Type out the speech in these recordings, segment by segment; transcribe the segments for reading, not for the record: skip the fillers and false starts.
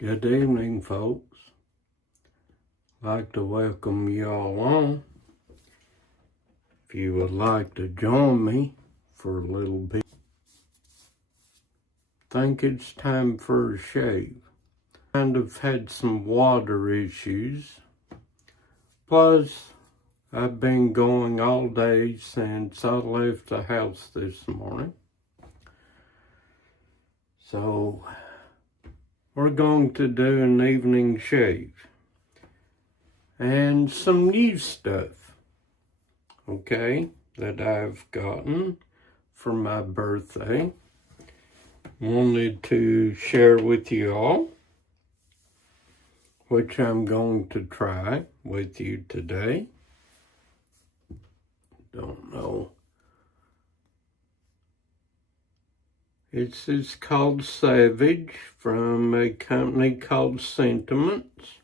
Good evening, folks. I'd like to welcome you all on. If you would like to join me for a little bit, I think it's time for a shave. Kind of had some water issues. Plus, I've been going all day since I left the house this morning. So, we're going to do an evening shave. And some new stuff, okay, that I've gotten for my birthday. Wanted to share with you all, which I'm going to try with you today. Don't know. It's called Savage from a company called Sentiments.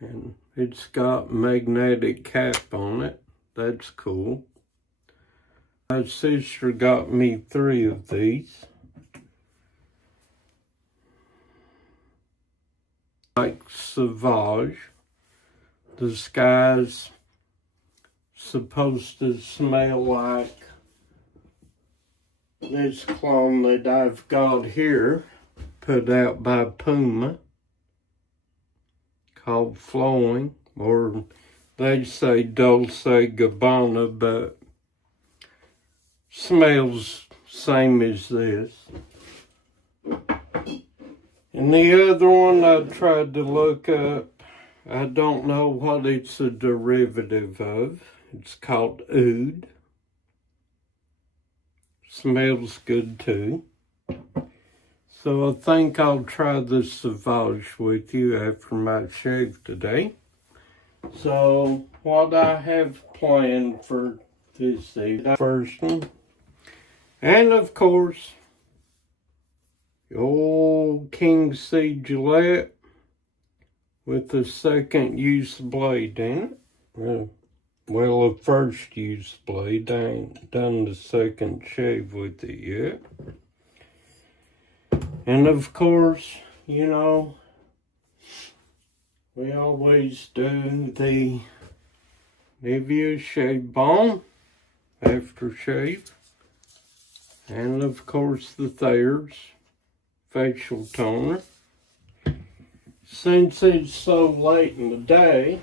And it's got magnetic cap on it. That's cool. My sister got me 3 of these. Like Savage. The sky's supposed to smell like this cologne that I've got here, put out by Puma, called Flowing, or they say Dolce Gabbana, but smells same as this. And the other one I tried to look up, I don't know what it's a derivative of. It's called Oud. Smells good too. So I think I'll try the Savage with you after my shave today. So what I have planned for this evening, first one, and of course, the old King C Gillette with the second use blade in it. Well, a first use blade. I ain't done the second shave with it yet. And of course, you know, we always do the Nivea Shave Balm after shave. And of course the Thayer's facial toner. Since it's so late in the day,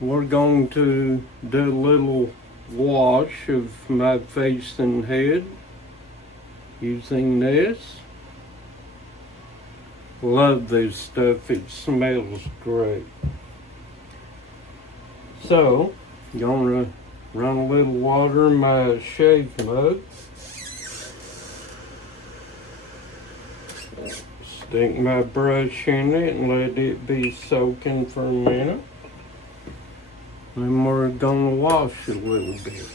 we're going to do a little wash of my face and head using this. Love this stuff, it smells great. So, I'm gonna run a little water in my shave mug. Stick my brush in it and let it be soaking for a minute. Then we're gonna wash a little bit.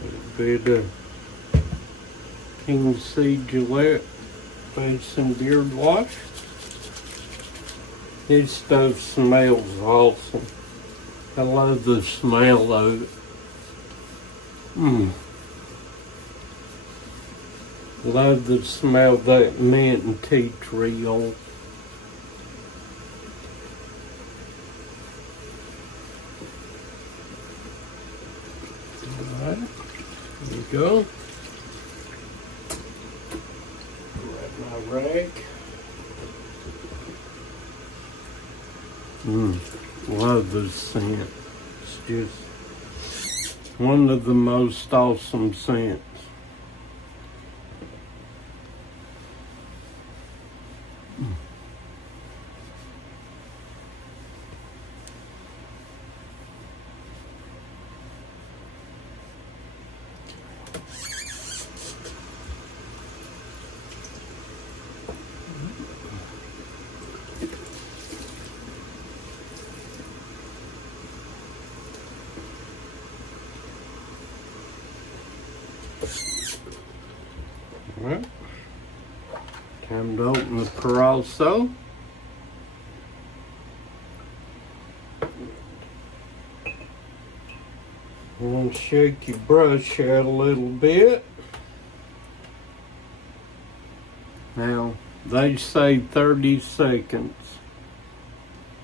A bit of King C Gillette face and beard wash. This stuff smells awesome. I love the smell of it. Love the smell of that mint and tea tree oil. Alright, there we go. Grab my rag. Love this scent. It's just one of the most awesome scents. Alright. Time to open the Proraso. And shake your brush out a little bit. Now, they say 30 seconds.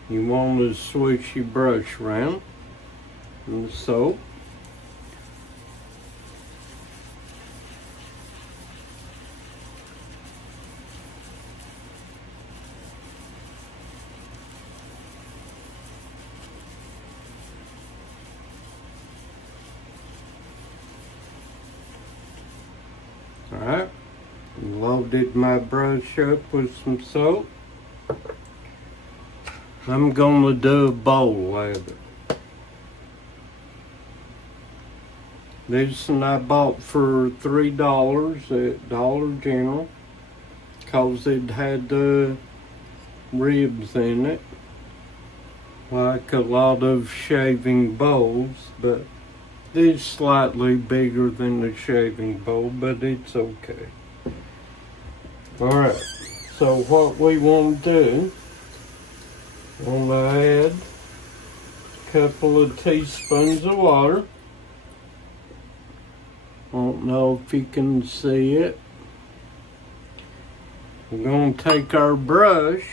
You want to switch your brush around in the soap. Alright, loaded my brush up with some soap. I'm going to do a bowl lather. This one I bought for $3 at Dollar General because it had ribs in it, like a lot of shaving bowls, but it's slightly bigger than the shaving bowl, but it's okay. Alright, so what we want to do, I'm going to add a couple of teaspoons of water. I don't know if you can see it. We're going to take our brush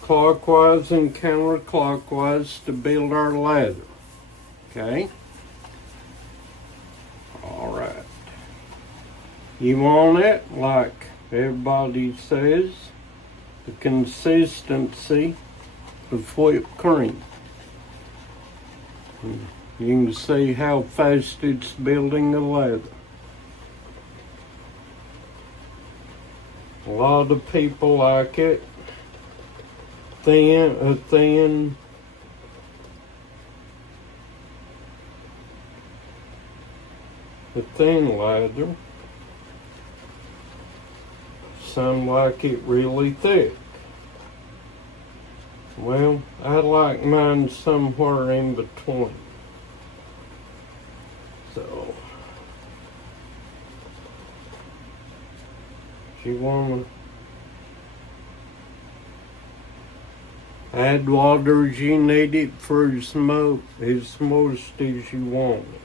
clockwise and counterclockwise to build our lather. Okay? Alright. You want it, like everybody says, the consistency of whipped cream. You can see how fast it's building the lather. A lot of people like it thin, a thin lather. Some like it really thick. Well, I like mine somewhere in between. So, if you want to add water as you need it for as moist as you want it.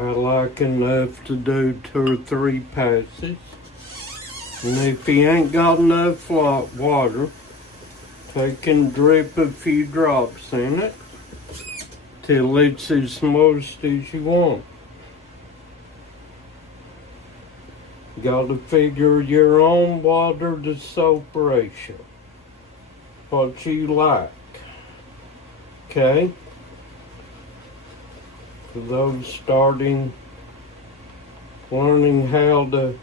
I like enough to do 2 or 3 passes. And if you ain't got enough water, take and drip a few drops in it till it's as moist as you want. You gotta figure your own water to soap ratio. What you like. Okay? For those starting, learning how to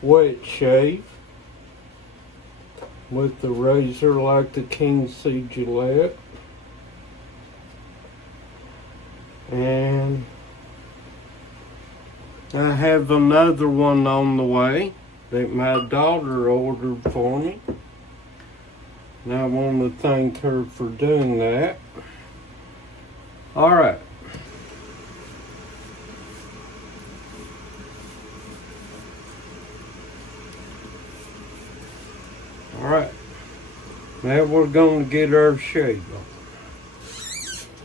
wet shave with the razor like the King C Gillette. And I have another one on the way that my daughter ordered for me. And I want to thank her for doing that. Alright. Alright. Now we're going to get our shave on.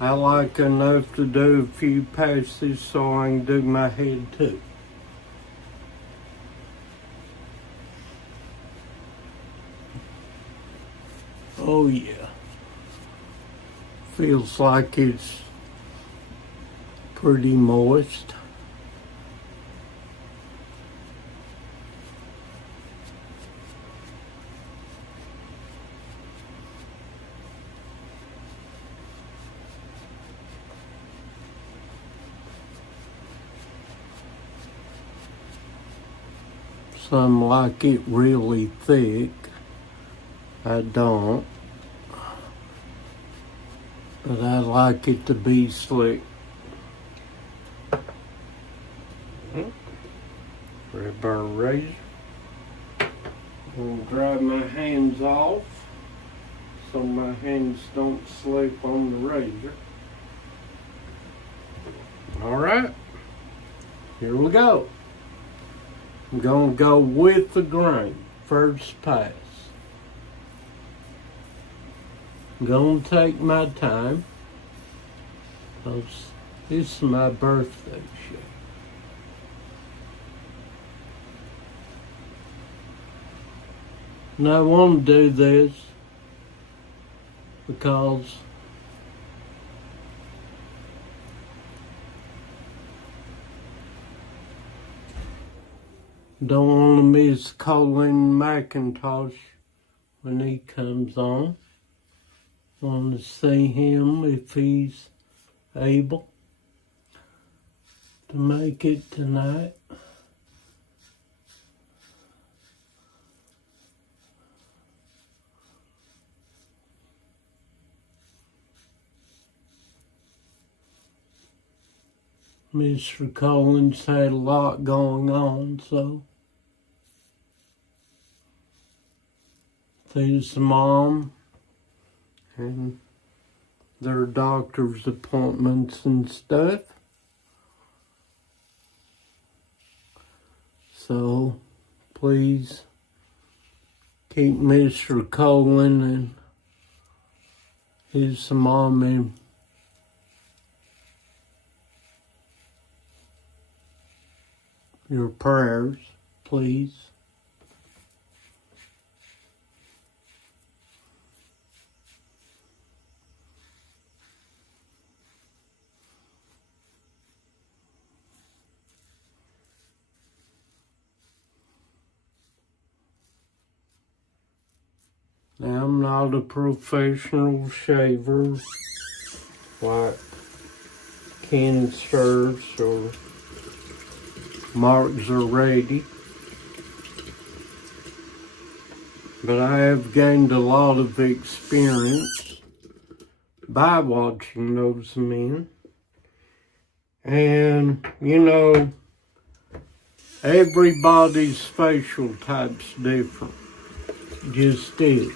I like enough to do a few passes so I can do my head too. Oh yeah. Feels like it's pretty moist. Some like it really thick. I don't. But I like it to be slick. Grab our razor I'm going to dry my hands off so my hands don't slip on the razor. Alright, here we go. I'm going to go with the grain, first pass. I'm going to take my time because this is my birthday shave. And I want to do this because don't want to miss Colin McIntosh when he comes on. Want to see him if he's able to make it tonight. Mr. Collins had a lot going on, so his mom and their doctor's appointments and stuff. So please keep Mr. Colin and his mom in your prayers, please. Now, I'm not a professional shaver like Ken Sturz or Mark Zarady, but I have gained a lot of experience by watching those men. And, you know, everybody's facial type's different. Just is.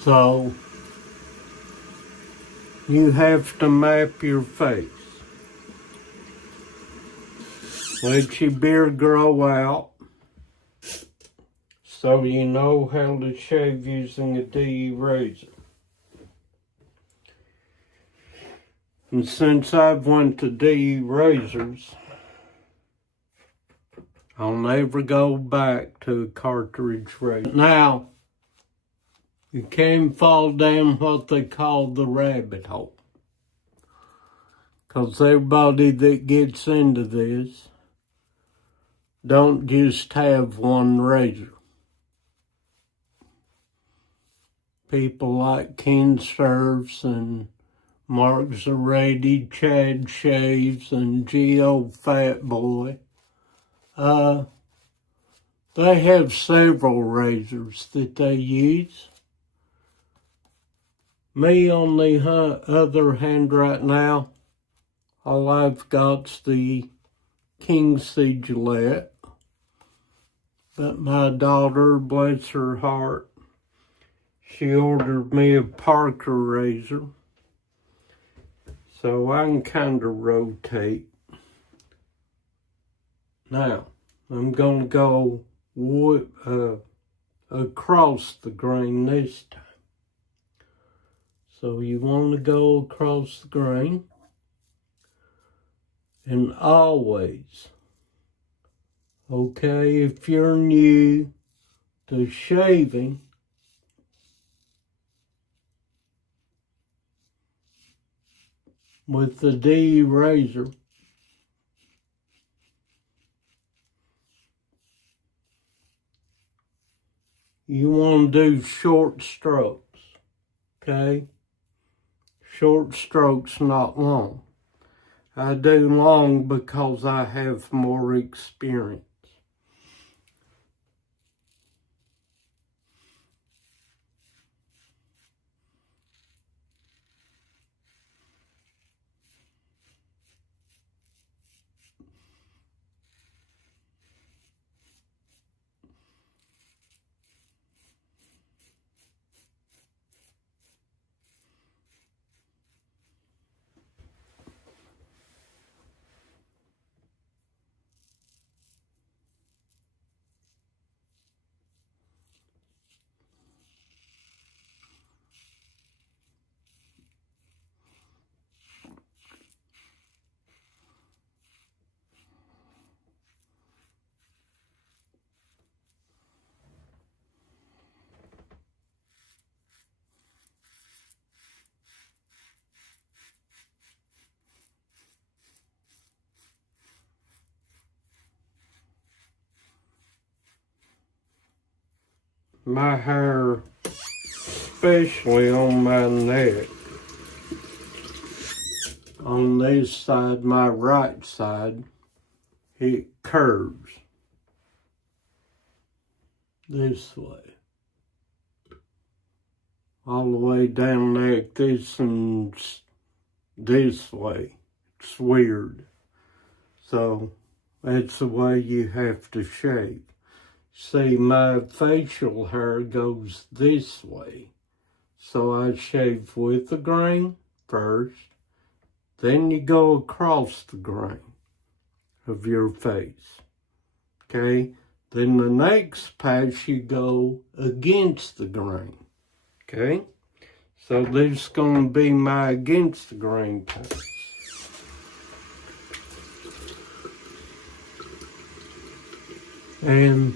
So, you have to map your face. Let your beard grow out so you know how to shave using a DE razor. And since I've went to DE razors, I'll never go back to a cartridge razor. Now, you can't fall down what they call the rabbit hole. Because everybody that gets into this don't just have one razor. People like Ken Sturz and Mark Zarady, Chad Shaves, and Geo Fat Boy, they have several razors that they use. Me, on the other hand, right now, all I've got's the Kingsley Gillette. But my daughter, bless her heart, she ordered me a Parker razor. So I can kind of rotate. Now, I'm going to go across the grain this time. So you want to go across the grain. And always, okay, if you're new to shaving, with the DE razor, you want to do short strokes, okay? Short strokes, not long. I do long because I have more experience. my hair, especially on my neck, on this side, my right side, it curves this way. All the way down like this and this way. It's weird. So that's the way you have to shave. See, my facial hair goes this way. So I shave with the grain first. Then you go across the grain of your face. Okay? Then the next pass you go against the grain. Okay? So this is going to be my against the grain pass. And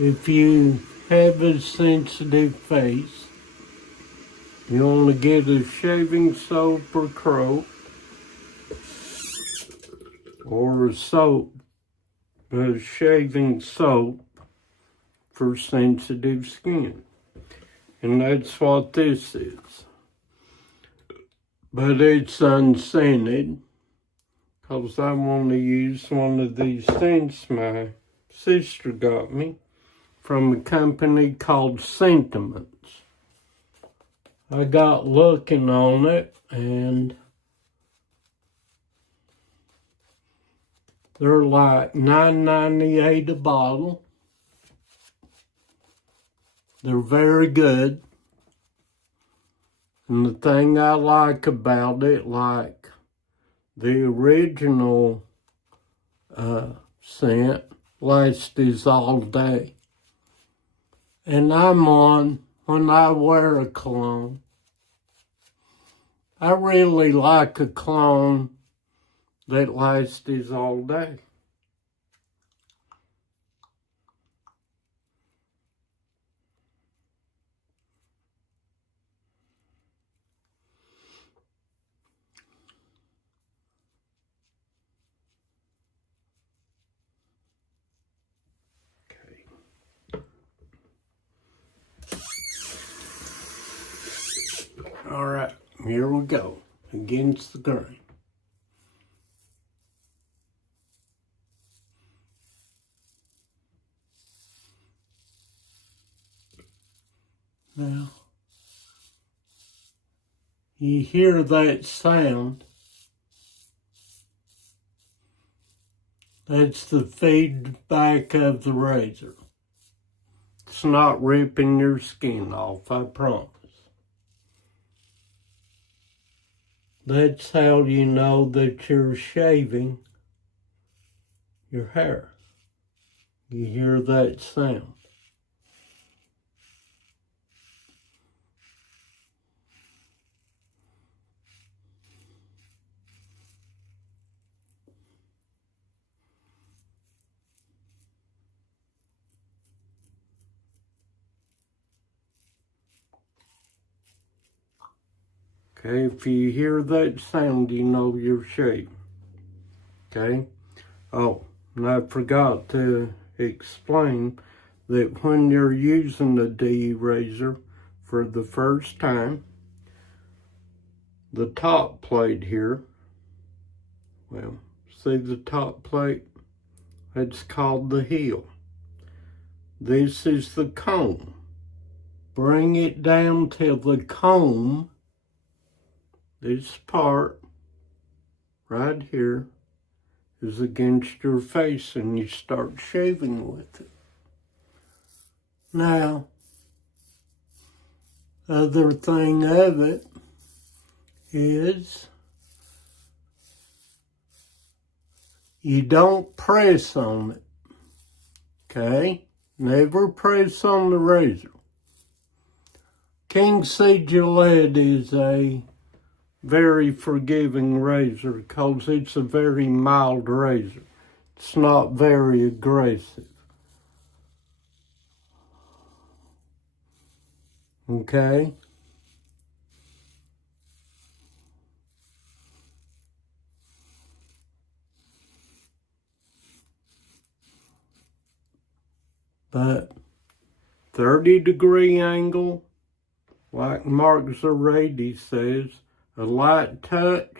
if you have a sensitive face, you want to get a shaving soap or soap, or a shaving soap for sensitive skin. And that's what this is. But it's unscented, because I want to use one of these scents my sister got me from a company called Sentiments. I got looking on it, and they're like $9.98 a bottle. They're very good. And the thing I like about it, like the original scent, lasts all day. And I'm on, when I wear a cologne, I really like a cologne that lasts all day. All right, here we go, against the grain. Now, you hear that sound? That's the feedback of the razor. It's not ripping your skin off, I promise. That's how you know that you're shaving your hair. You hear that sound. Okay, if you hear that sound, you know you're shaving. Okay? Oh, and I forgot to explain that when you're using the de-razor for the first time, the top plate here, well, see the top plate? It's called the heel. This is the comb. Bring it down till the comb, this part right here, is against your face, and you start shaving with it. Now, other thing of it is you don't press on it, okay? Never press on the razor. King C. Gillette is a very forgiving razor because it's a very mild razor. It's not very aggressive. Okay? But 30-degree angle, like Mark Zerati says, a light touch,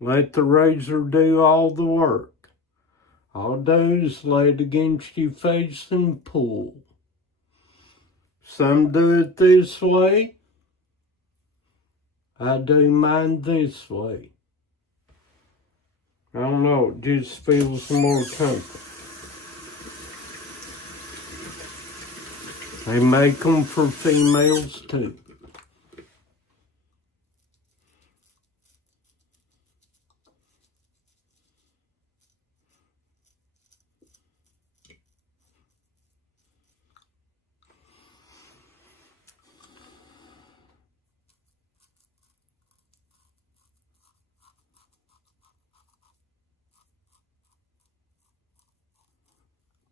let the razor do all the work. All do is lay it against your face and pull. Some do it this way. I do mine this way. I don't know, it just feels more comfortable. They make them for females too.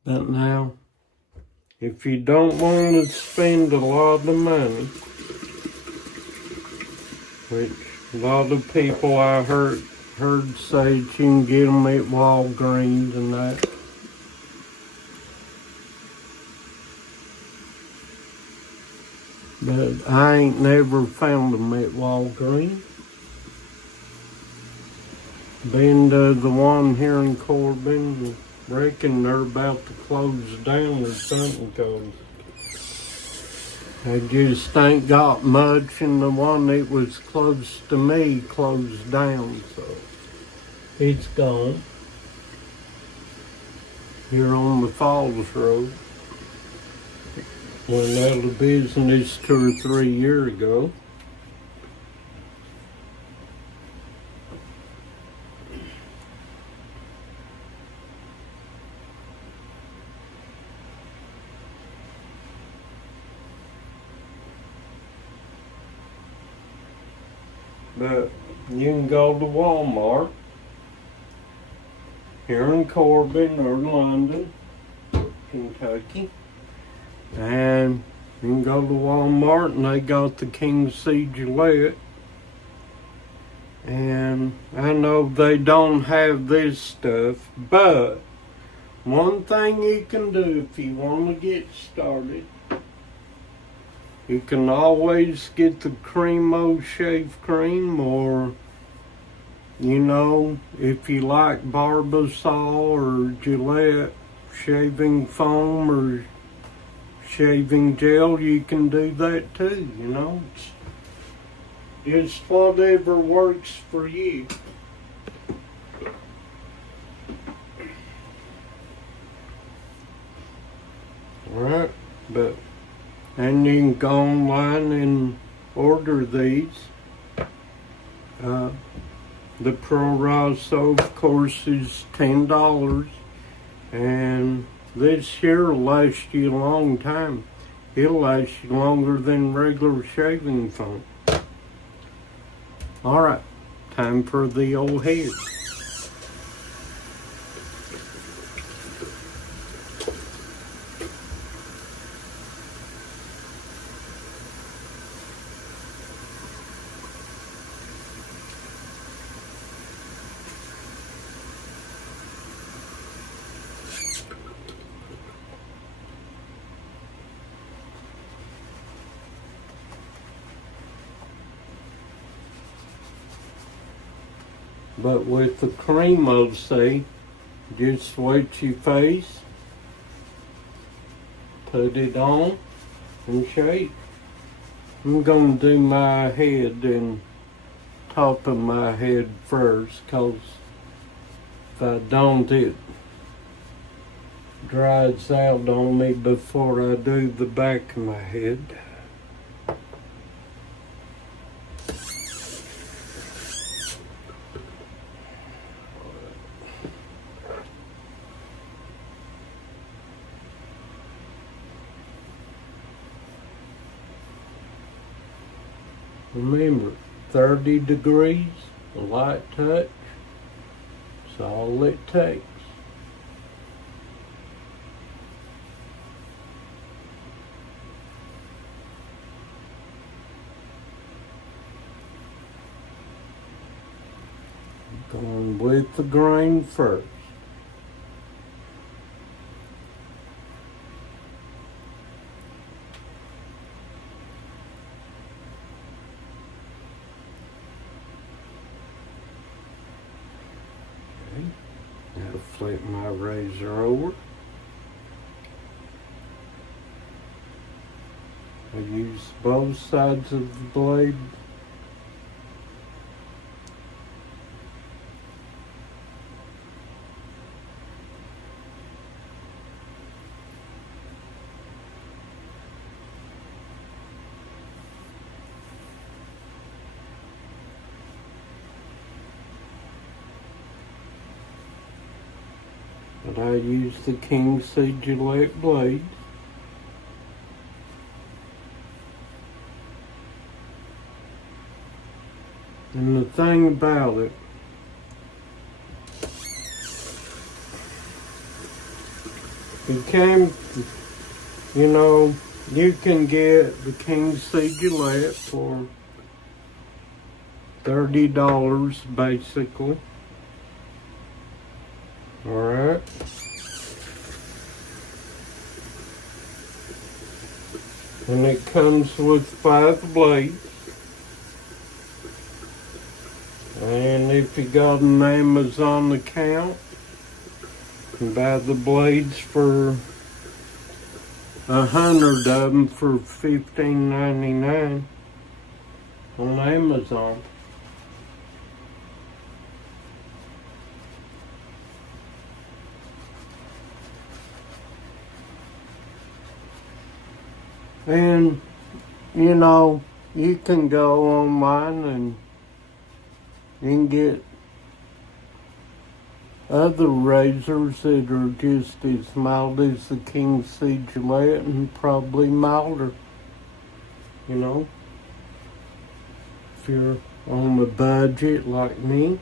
But now, if you don't want to spend a lot of money, which a lot of people I heard say that you can get them at Walgreens and that. But I ain't never found them at Walgreens. Been to the one here in Corbin, reckon they're about to close down or something, cause they just ain't got much, and the one that was close to me closed down, so it's gone. Here on the Falls Road. Went out of business 2 or 3 years ago. But you can go to Walmart here in Corbin or London, Kentucky, and you can go to Walmart and they got the King C Gillette. And I know they don't have this stuff, but one thing you can do if you want to get started, you can always get the Cremo shave cream, or, you know, if you like Barbasol or Gillette shaving foam or shaving gel, you can do that too, you know. It's whatever works for you. Alright, and you can go online and order these. The Pro Rosso, of course, is $10, and this here will last you a long time. It'll last you longer than regular shaving foam. Alright, time for the old head. But with the Cremo, say, just wet your face, put it on, and shave. I'm going to do my head and top of my head first, because if I don't, it dries out on me before I do the back of my head. Remember, 30 degrees, a light touch, that's all it takes. Going with the grain first. flip my razor over. I use both sides of the blade. But I use the King C Gillette blade. And the thing about it, you can get the King C Gillette for $30 basically. Alright. And it comes with 5 blades. And if you got an Amazon account, you can buy the blades for 100 of them for $15.99 on Amazon. And, you can go online and you can get other razors that are just as mild as the King C Gillette and probably milder. If you're on a budget like me,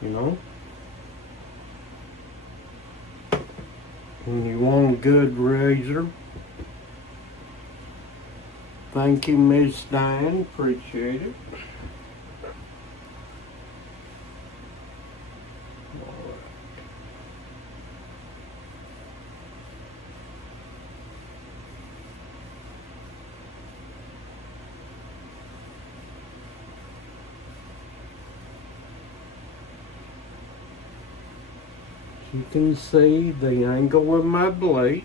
and you want a good razor. Thank you, Miss Diane. Appreciate it. You can see the angle of my blade.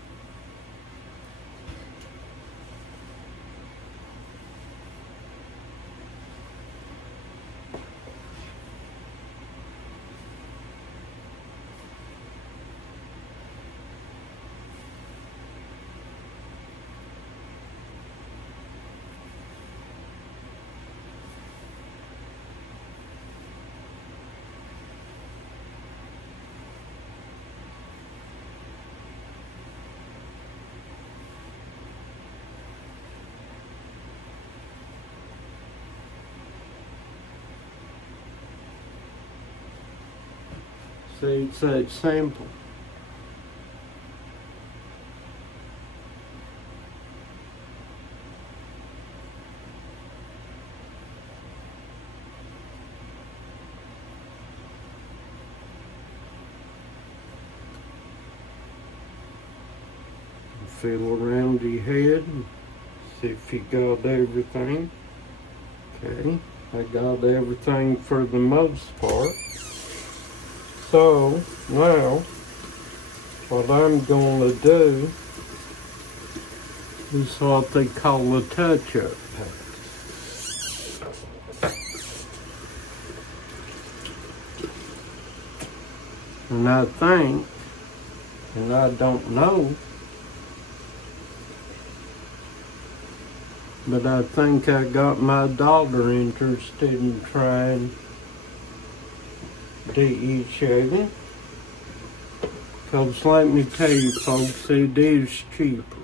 See, it's that simple. Feel around your head and see if you got everything. Okay, I got everything for the most part. So now what I'm going to do is what they call a touch-up pass. And I think, and I don't know, but I think I got my daughter interested in trying DE shaving. Because let me tell you folks, it is cheaper.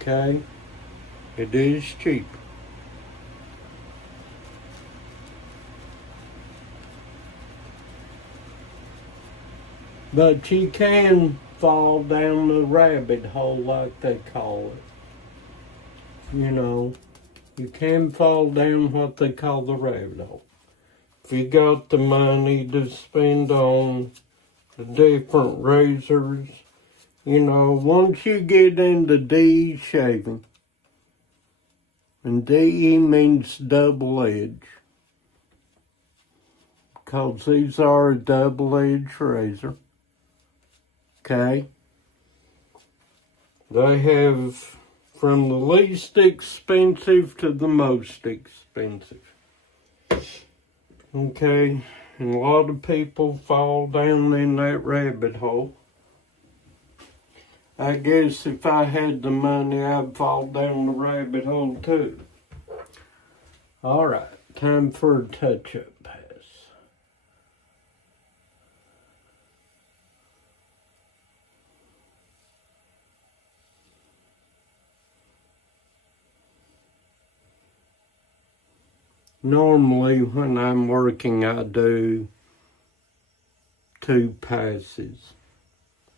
Okay? It is cheaper. But you can fall down the rabbit hole like they call it. You can fall down what they call the rabbit hole. If you got the money to spend on the different razors, once you get into DE shaving, and DE means double edge, because these are a double edge razor. Okay? They have from the least expensive to the most expensive. Okay? And a lot of people fall down in that rabbit hole. I guess if I had the money, I'd fall down the rabbit hole too. All right, time for a touch-up pass. Normally, when I'm working, I do 2 passes.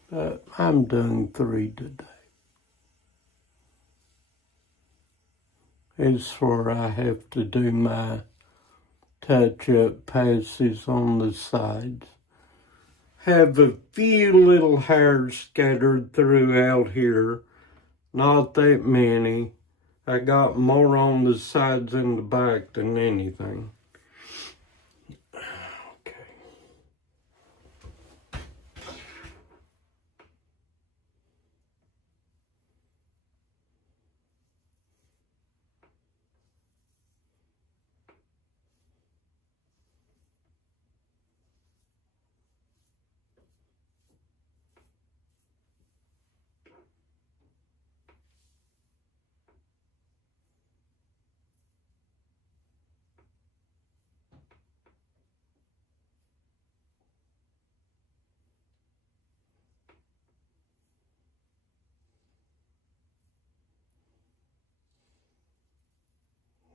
But I'm doing 3 today. It's where I have to do my touch-up passes on the sides. Have a few little hairs scattered throughout here. Not that many. I got more on the sides and the back than anything.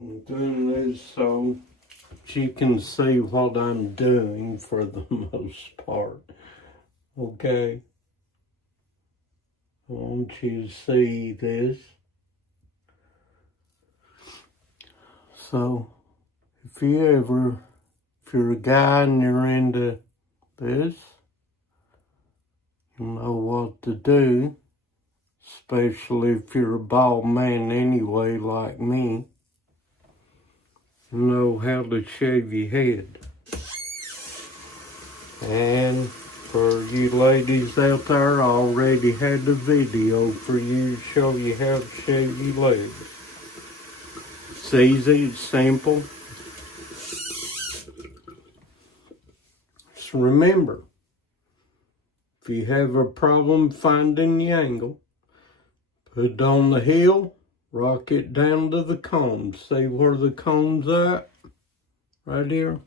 I'm doing this so you can see what I'm doing for the most part. Okay? I want you to see this. So, if you're a guy and you're into this, you know what to do, especially if you're a bald man anyway like me. You know how to shave your head. And for you ladies out there, I already had a video for you to show you how to shave your legs. It's easy, it's simple. Just remember, if you have a problem finding the angle, put it on the heel, rock it down to the comb. See where the comb's at? Right here.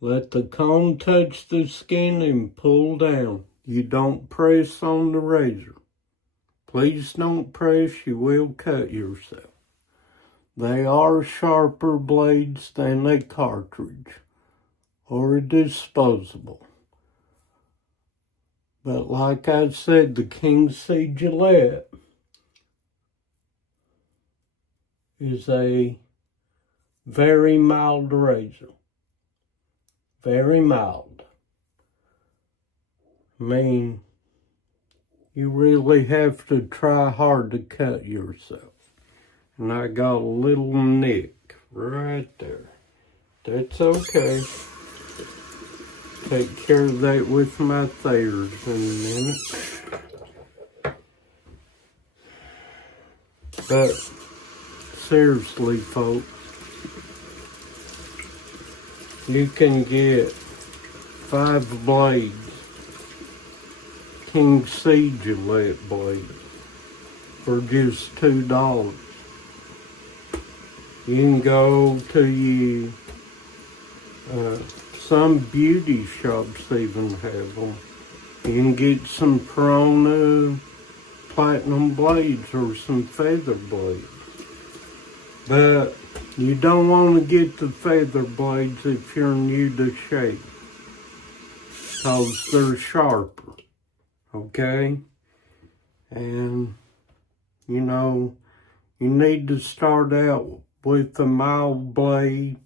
Let the comb touch the skin and pull down. You don't press on the razor. Please don't press, you will cut yourself. They are sharper blades than a cartridge or a disposable. But like I said, the King C Gillette is a very mild razor. Very mild. I mean, you really have to try hard to cut yourself. And I got a little nick right there. That's okay. Take care of that with my Thayers in a minute. But seriously, folks, you can get 5 blades, King C Gillette blades, for just $2. You can go to some beauty shops even have them. You can get some Corona platinum blades or some feather blades. But you don't want to get the feather blades if you're new to shape, because they're sharper, okay? And, you know, you need to start out with a mild blade,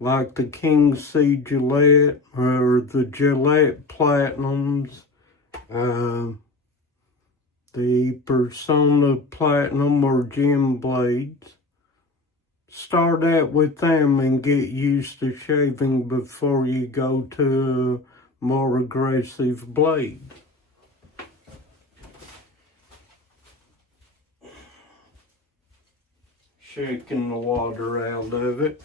like the King C Gillette or the Gillette Platinums, the Persona Platinum or Gem blades. Start out with them and get used to shaving before you go to more aggressive blade. Shaking the water out of it.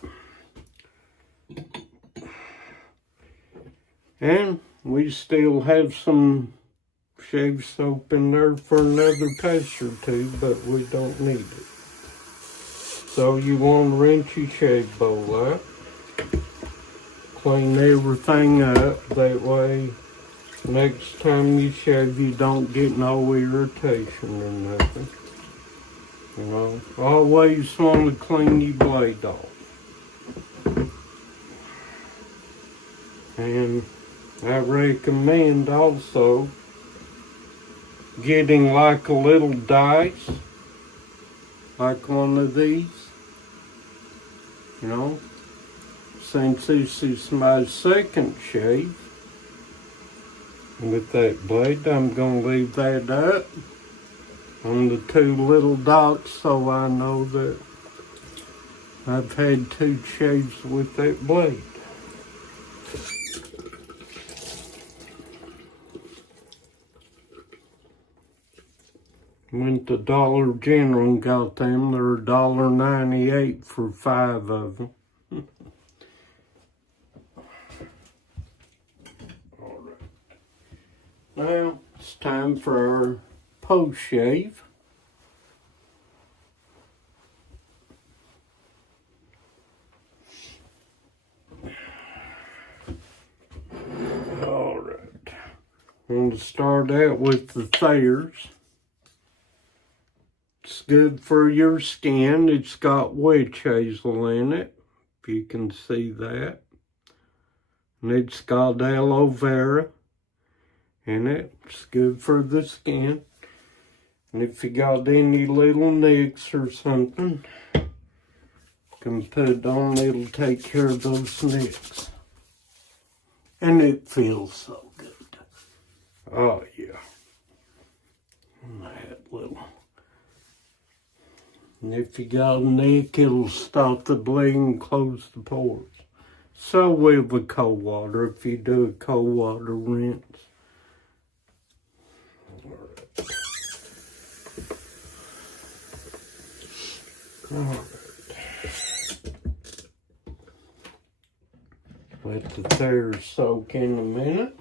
And we still have some shave soap in there for another pass or two, but we don't need it. So you want to rinse your shave bowl out. Clean everything up. That way, next time you shave, you don't get no irritation or nothing. You know, always want to clean your blade off. And I recommend also getting like a little dice, like one of these, you know, since this is my second shave with that blade, I'm going to leave that up on the two little dots so I know that I've had two shaves with that blade. Went to Dollar General and got them. They're $1.98 for 5 of them. All right. Now it's time for our post shave. All right. I'm going to start out with the Thayers. It's good for your skin. It's got witch hazel in it, if you can see that. And it's got aloe vera in it. It's good for the skin. And if you got any little nicks or something, you can put it on. It'll take care of those nicks. And it feels so good. Oh, yeah. And that little... And if you got a nick, it'll stop the bleeding and close the pores. So will the cold water if you do a cold water rinse. All right. Let the Thayers soak in a minute.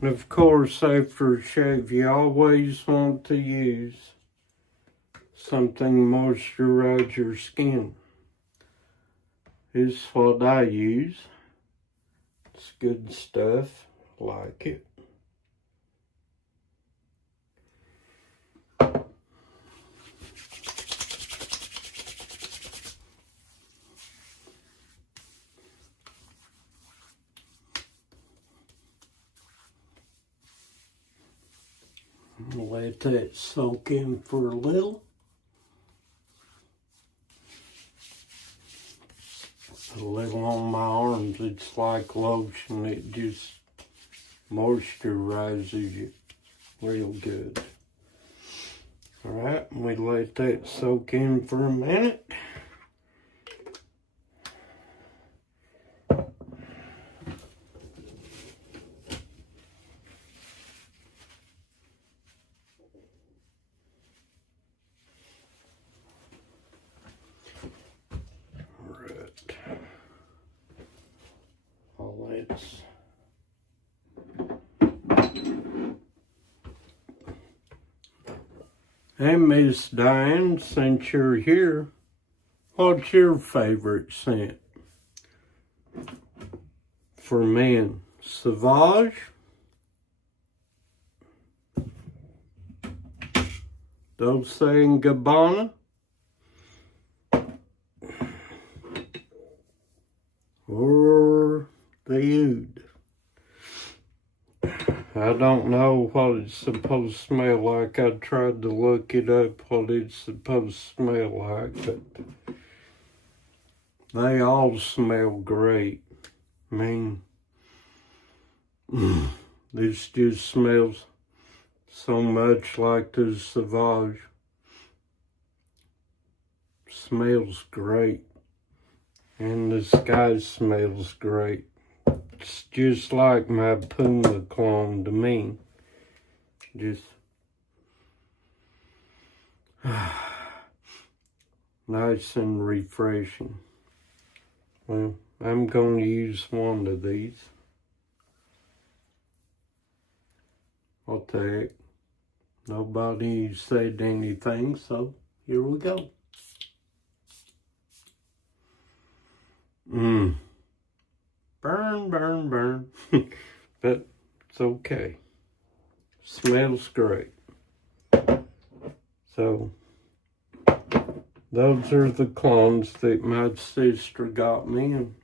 And of course, after a shave, you always want to use something to moisturize your skin. This is what I use. It's good stuff. Like it. Let that soak in for a little. A little on my arms, it's like lotion. It just moisturizes you real good. All right, we let that soak in for a minute. And Miss Diane, since you're here, what's your favorite scent? For men, Sauvage, Dolce & Gabbana, or the Oud. I don't know what it's supposed to smell like. I tried to look it up, what it's supposed to smell like, but they all smell great. I mean, this just smells so much like the Sauvage. Smells great. And the sky smells great. It's just like my Puma cologne to me. Just nice and refreshing. Well, I'm going to use one of these. What the heck? Nobody said anything, so here we go. Burn, burn, burn. But it's okay. Smells great. So, those are the clones that my sister got me, and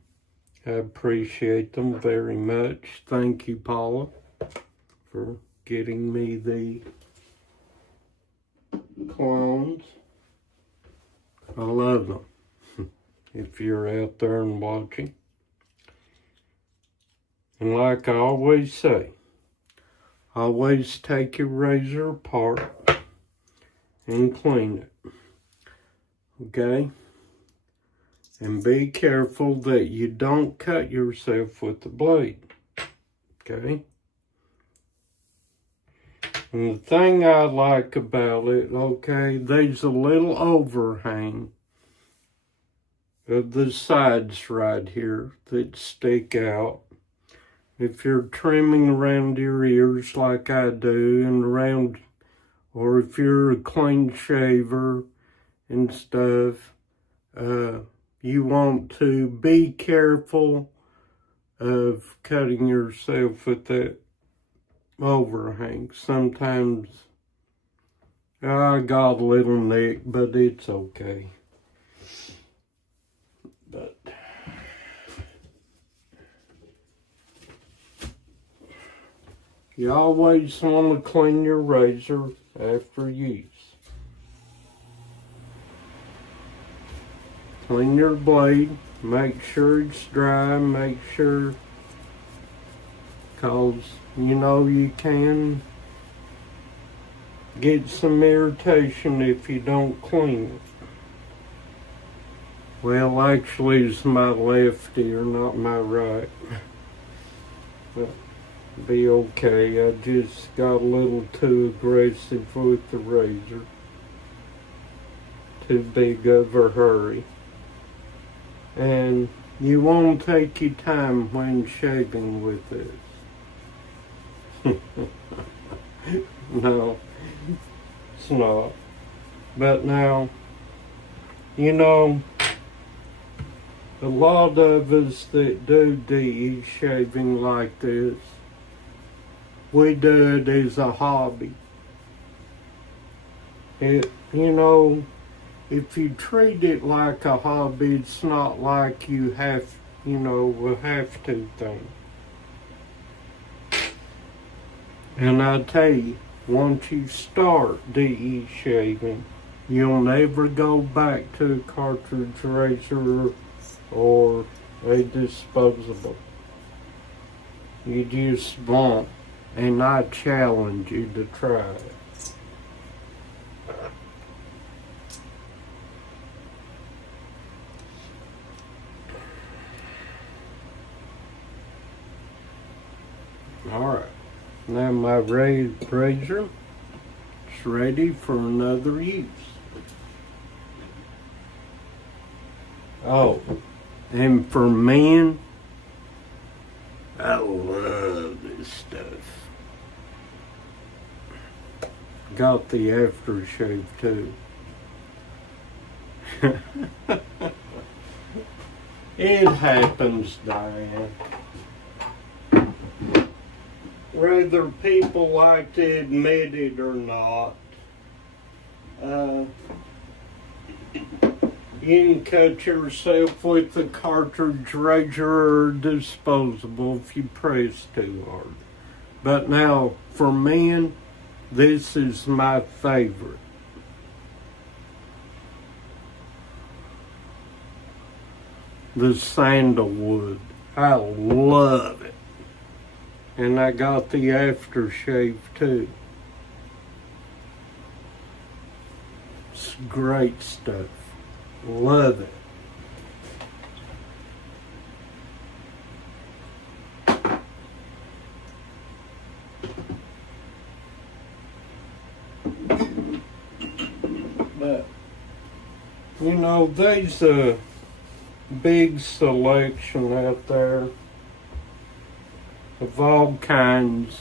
I appreciate them very much. Thank you, Paula, for getting me the clones. I love them. If you're out there and watching. And like I always say, always take your razor apart and clean it. Okay? And be careful that you don't cut yourself with the blade. Okay? And the thing I like about it, okay, there's a little overhang of the sides right here that stick out. If you're trimming around your ears like I do, and around, or if you're a clean shaver and stuff, you want to be careful of cutting yourself with that overhang. Sometimes I got a little nick, but it's okay. But you always want to clean your razor after use. Clean your blade, make sure it's dry, make sure, cause you know you can get some irritation if you don't clean it. Well, actually it's my left ear, not my right. But be okay. I just got a little too aggressive with the razor. Too big of a hurry. And you want to take your time when shaving with this. No, it's not. But now, you know, a lot of us that do DE shaving like this, we do it as a hobby. You know, if you treat it like a hobby, it's not like you have, you know, a have-to thing. And I tell you, once you start DE shaving, you'll never go back to a cartridge razor or a disposable. You just won't. And I challenge you to try it. Alright, now my razor is ready for another use. Oh, and for men, I love this stuff. Got the aftershave too. It happens, Diane. Whether people like to admit it or not, you can cut yourself with the cartridge razor or disposable if you press too hard. But now, for men, this is my favorite. The sandalwood. I love it. And I got the aftershave too. It's great stuff. Love it. But, you know, there's a big selection out there of all kinds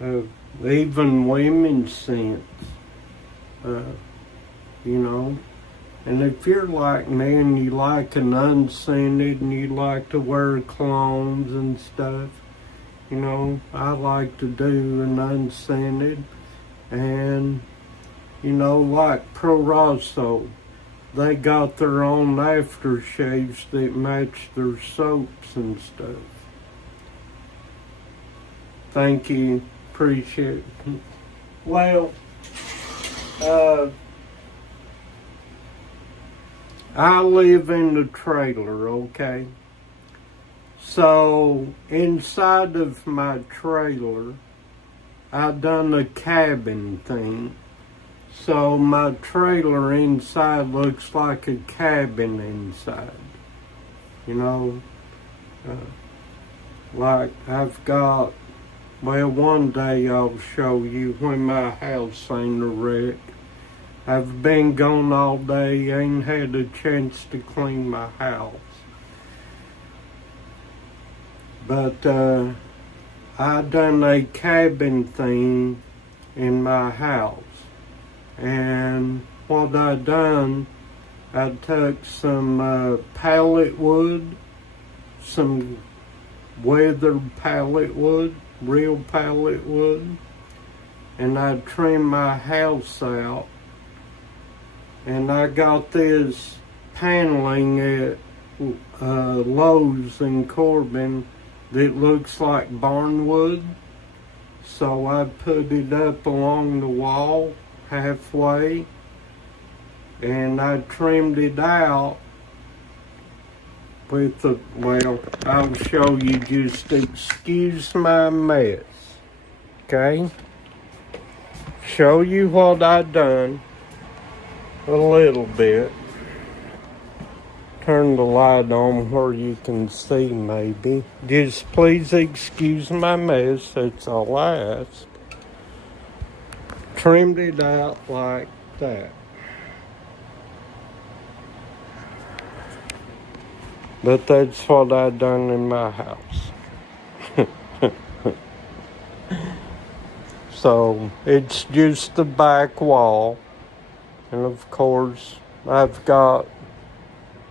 of even women's scents, you know. And if you're like me and you like an unscented and you like to wear colognes and stuff, you know, I like to do an unscented. And, you know, like Proraso, they got their own aftershaves that match their soaps and stuff. Thank you. Appreciate it. Well, I live in the trailer, okay? So, inside of my trailer, I done a cabin thing. So, my trailer inside looks like a cabin inside. You know, like I've got, well, one day I'll show you when my house ain't a wreck. I've been gone all day, ain't had a chance to clean my house. But I done a cabin thing in my house. And what I done, I took some pallet wood, some weathered pallet wood, real pallet wood, and I trimmed my house out. And I got this paneling at Lowe's in Corbin that looks like barnwood. So I put it up along the wall halfway, and I trimmed it out with the, well, I'll show you, just excuse my mess, okay? Show you what I done. A little bit. Turn the light on where you can see maybe. Just please excuse my mess, that's all I ask. Trimmed it out like that. But that's what I done in my house. So it's just the back wall. And of course, I've got,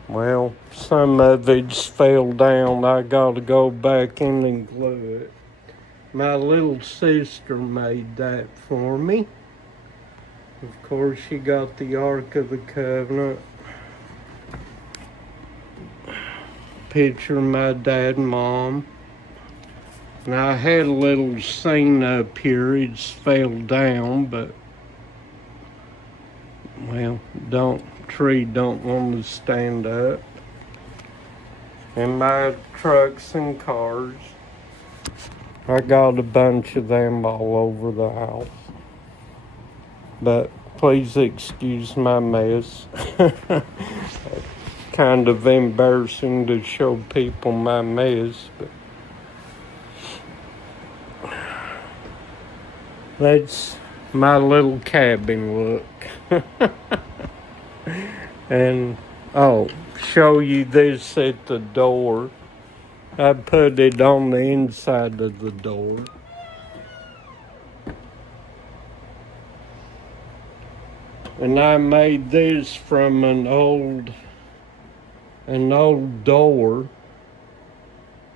well, some of it's fell down. I got to go back in and glue it. My little sister made that for me. Of course, she got the Ark of the Covenant. Picture of my dad and mom. And I had a little scene up here. It's fell down, but well, tree don't want to stand up. And my trucks and cars, I got a bunch of them all over the house. But please excuse my mess. Kind of embarrassing to show people my mess, but that's my little cabin look. And show you this at the door. I put it on the inside of the door. And I made this from an old door.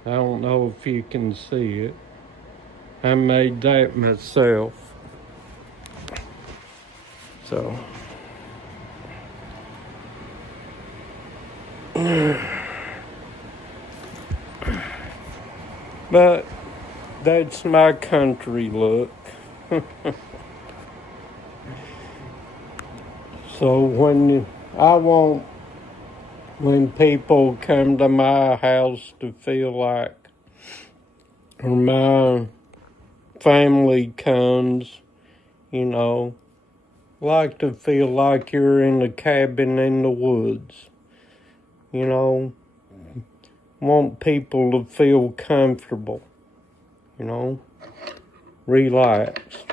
I don't know if you can see it. I made that myself. So but that's my country look. So when people come to my house to feel like, or my family comes, you know, like to feel like you're in a cabin in the woods. You know, want people to feel comfortable, you know, relaxed.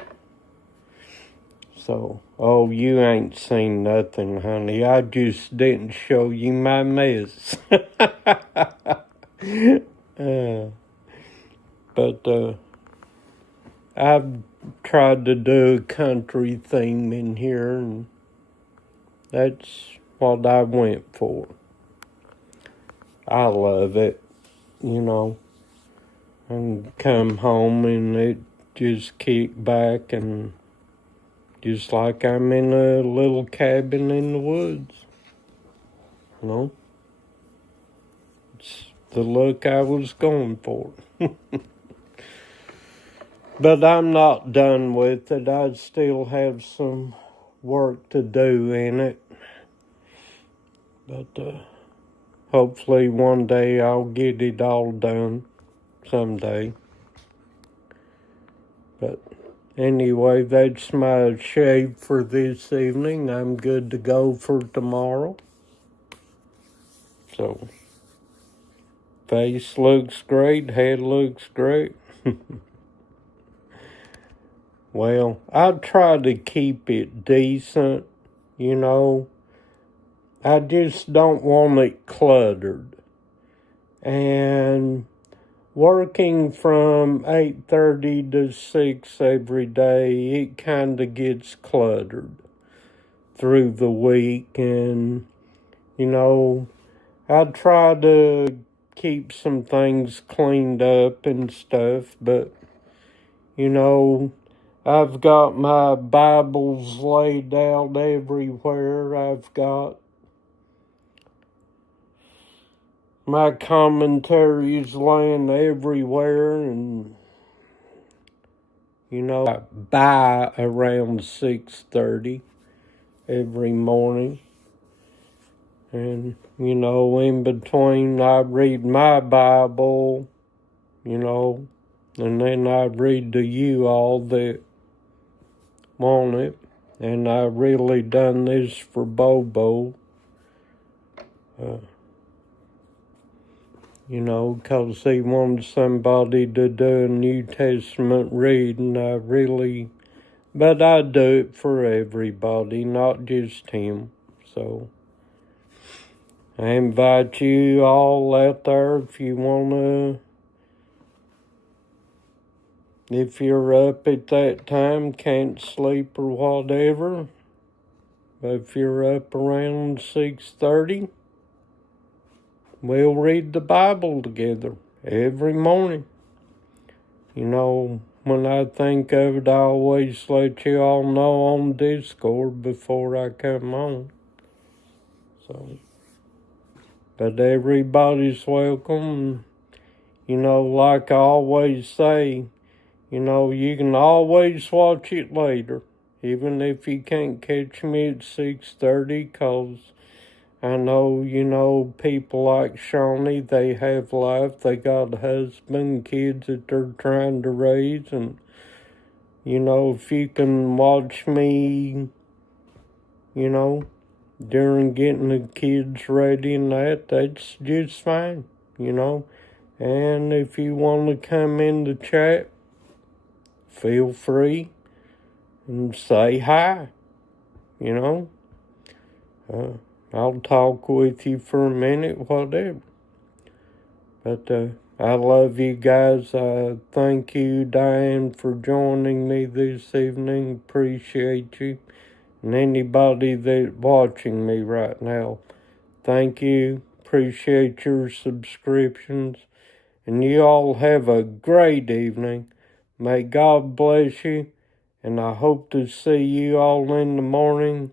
So, oh, you ain't seen nothing, honey. I just didn't show you my mess. But I've tried to do a country theme in here, and that's what I went for. I love it, you know. And come home and it just kick back and just like I'm in a little cabin in the woods, you know. It's the look I was going for. But I'm not done with it. I still have some work to do in it. But hopefully one day I'll get it all done someday. But anyway, that's my shave for this evening. I'm good to go for tomorrow. So, face looks great, head looks great. Well, I try to keep it decent, you know. I just don't want it cluttered. And working from 8:30 to 6 every day, it kind of gets cluttered through the week. And, you know, I try to keep some things cleaned up and stuff, but, you know, I've got my Bibles laid out everywhere. I've got my commentaries laying everywhere, and, you know, I buy around 6:30 every morning. And, you know, in between I read my Bible, you know, and then I read to you all that want it. And I really done this for Bobo. You know, 'cause he wanted somebody to do a New Testament reading. But I do it for everybody, not just him. So, I invite you all out there if you're up at that time, can't sleep or whatever. But if you're up around 6:30, we'll read the Bible together every morning. You know, when I think of it, I always let you all know on Discord before I come on. So, but everybody's welcome. You know, like I always say, you know, you can always watch it later, even if you can't catch me at 6:30, 'cause I know, you know, people like Shawnee, they have life. They got a husband, kids that they're trying to raise. And, you know, if you can watch me, you know, during getting the kids ready and that's just fine, you know. And if you want to come in the chat, feel free and say hi, you know. I'll talk with you for a minute, whatever. But I love you guys. Thank you, Diane, for joining me this evening. Appreciate you. And anybody that's watching me right now, thank you. Appreciate your subscriptions. And you all have a great evening. May God bless you. And I hope to see you all in the morning.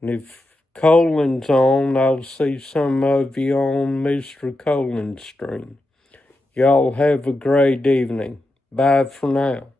And if Colin's on, I'll see some of you on Mr. Colin's stream. Y'all have a great evening. Bye for now.